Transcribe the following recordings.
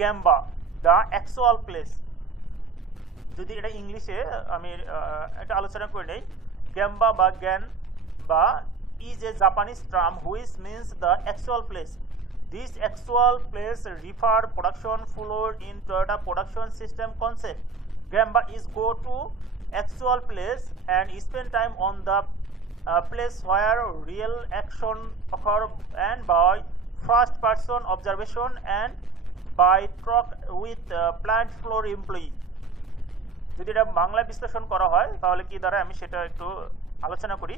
গ্যাম্বা the actual place. যদি এটা ইংলিশে আমি একটা আলোচনা করে নেই, গ্যাম্বা বা জ্ঞান বা is a Japanese term which means the actual place. This actual place refer production floor in Toyota production system concept. Gamba is go to actual place and spend time on the place where real action occur and by first person observation and by talk with plant floor employee. যদি এটা বাংলা বিশ্লেষণ করা হয় তাহলে কি দ্বারা আমি সেটা একটু আলোচনা করি।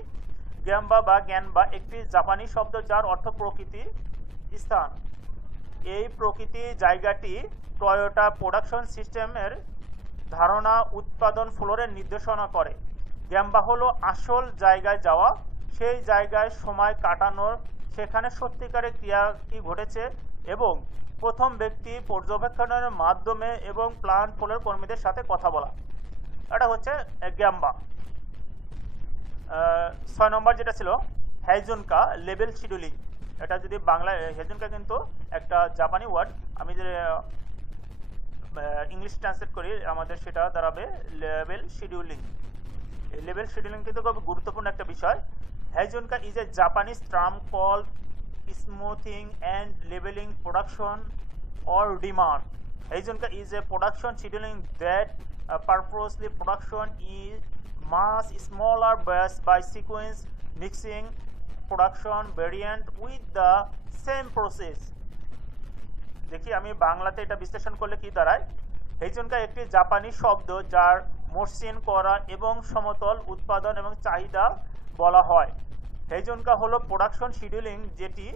গ্যাম্বা বা জ্ঞানবা একটি জাপানি শব্দ যার অর্থ প্রকৃতি স্থান। এই প্রকৃতি জায়গাটি টয়োটা প্রোডাকশন সিস্টেমের ধারণা উৎপাদন ফ্লোরের নির্দেশনা করে। গ্যাম্বা হলো আসল জায়গায় যাওয়া, সেই জায়গায় সময় কাটানোর, সেখানে সত্যিকারের ক্রিয়া কি ঘটেছে এবং প্রথম ব্যক্তি পর্যবেক্ষণের মাধ্যমে এবং প্লান্ট ফ্লোরের কর্মীদের সাথে কথা বলা, এটা হচ্ছে গ্যাম্বা। 6 নম্বর যেটা ছিল হেইজুনকা লেভেল শিডিউলিং। এটা যদি বাংলা হেইজুনকা কিন্তু একটা জাপানি ওয়ার্ড, আমি যদি ইংলিশ ট্রান্সলেট করি আমাদের সেটা দাঁড়াবে লেভেল শিডিউলিং। লেভেল শিডিউলিং কিন্তু খুব গুরুত্বপূর্ণ একটা বিষয়। Heijunka is a Japanese term called smoothing and levelling production or demand. Heizunka is a production scheduling that purposely production is much smaller batch by sequence mixing production variant with the same process. দেখি আমি বাংলাতে এটা বিশ্লেষণ করলে কি দাঁড়ায়। হেইজুনকা একটি জাপানি শব্দ যার মসৃণ করা এবং সমতল উৎপাদন এবং চাহিদা বলা হয়। হেইজুনকা হলো প্রোডাকশন শিডিউলিং যেটি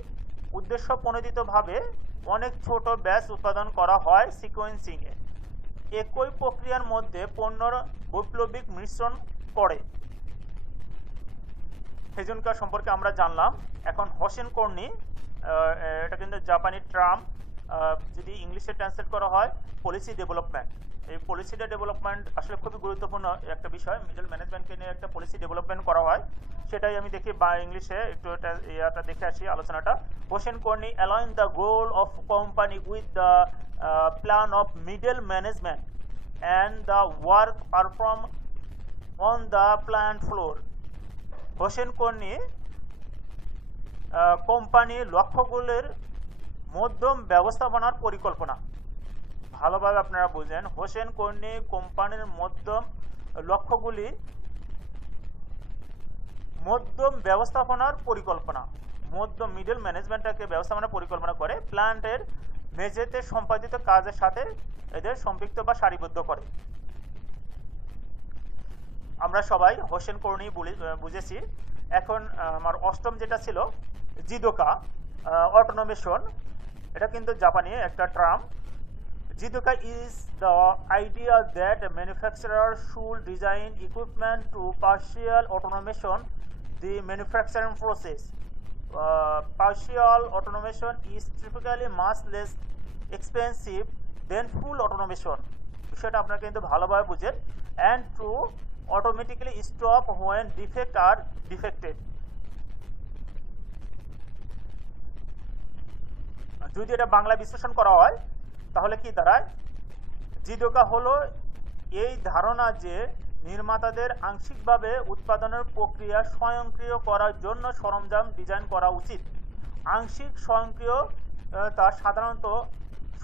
উদ্দেশ্য প্রণোদিতভাবে অনেক ছোট ব্যাচ উৎপাদন করা হয় সিকোয়েন্সিংয়ে, একই প্রক্রিয়ার মধ্যে পণ্যর বৈপ্লবিক মিশ্রণ করে। হেইজুনকা সম্পর্কে আমরা জানলাম। এখন হোসেন কর্নি, এটা কিন্তু জাপানি টার্ম, যদি ইংলিশে ট্রান্সলেট করা হয় পলিসি ডেভেলপমেন্ট। এই পলিসি ডেভেলপমেন্ট আসলে খুবই গুরুত্বপূর্ণ একটা বিষয়। মিডল ম্যানেজমেন্টকে নিয়ে একটা পলিসি ডেভেলপমেন্ট করা হয়, সেটাই আমি দেখি বা ইংলিশে একটু এটা দেখে আসি আলোচনাটা। Hossain Carney align the goal of company with the plan of middle management and the work perform on the plant floor. Hossain Carney কোম্পানির লক্ষ্যগুলির মধ্যম ব্যবস্থাপনার পরিকল্পনা, ভালোভাবে আপনারা বুঝেন। হোসেন কর্নি কোম্পানির মধ্যম লক্ষ্যগুলি মধ্যম ব্যবস্থাপনার পরিকল্পনা, মধ্যম মিডল ম্যানেজমেন্টটাকে ব্যবস্থাপনার পরিকল্পনা করে প্ল্যান্টের মেঝেতে সম্পাদিত কাজের সাথে এদের সম্পৃক্ত বা সারিবদ্ধ করে। আমরা সবাই হোসেন কর্নি বুঝেছি। এখন আমার অষ্টম যেটা ছিল জিদোকা অটোমেশন, এটা কিন্তু জাপানি একটা term. Jidoka is the idea that a manufacturer should design equipment to partial automation the manufacturing process. Partial automation is typically much less expensive than full automation. বিষয়টা আপনারা কিন্তু ভালোভাবে বুঝেন। And to automatically stop when defects are detected. যদি এটা বাংলা বিশ্লেষণ করা হয় তাহলে কি দাঁড়ায়, জিদোকা হলো এই ধারণা যে নির্মাতাদের আংশিকভাবে উৎপাদনের প্রক্রিয়া স্বয়ংক্রিয় করার জন্য সরঞ্জাম ডিজাইন করা উচিত। আংশিক স্বয়ংক্রিয়তা সাধারণত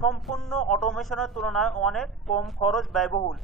সম্পূর্ণ অটোমেশনের তুলনায় অনেক কম খরচ ব্যয়বহুল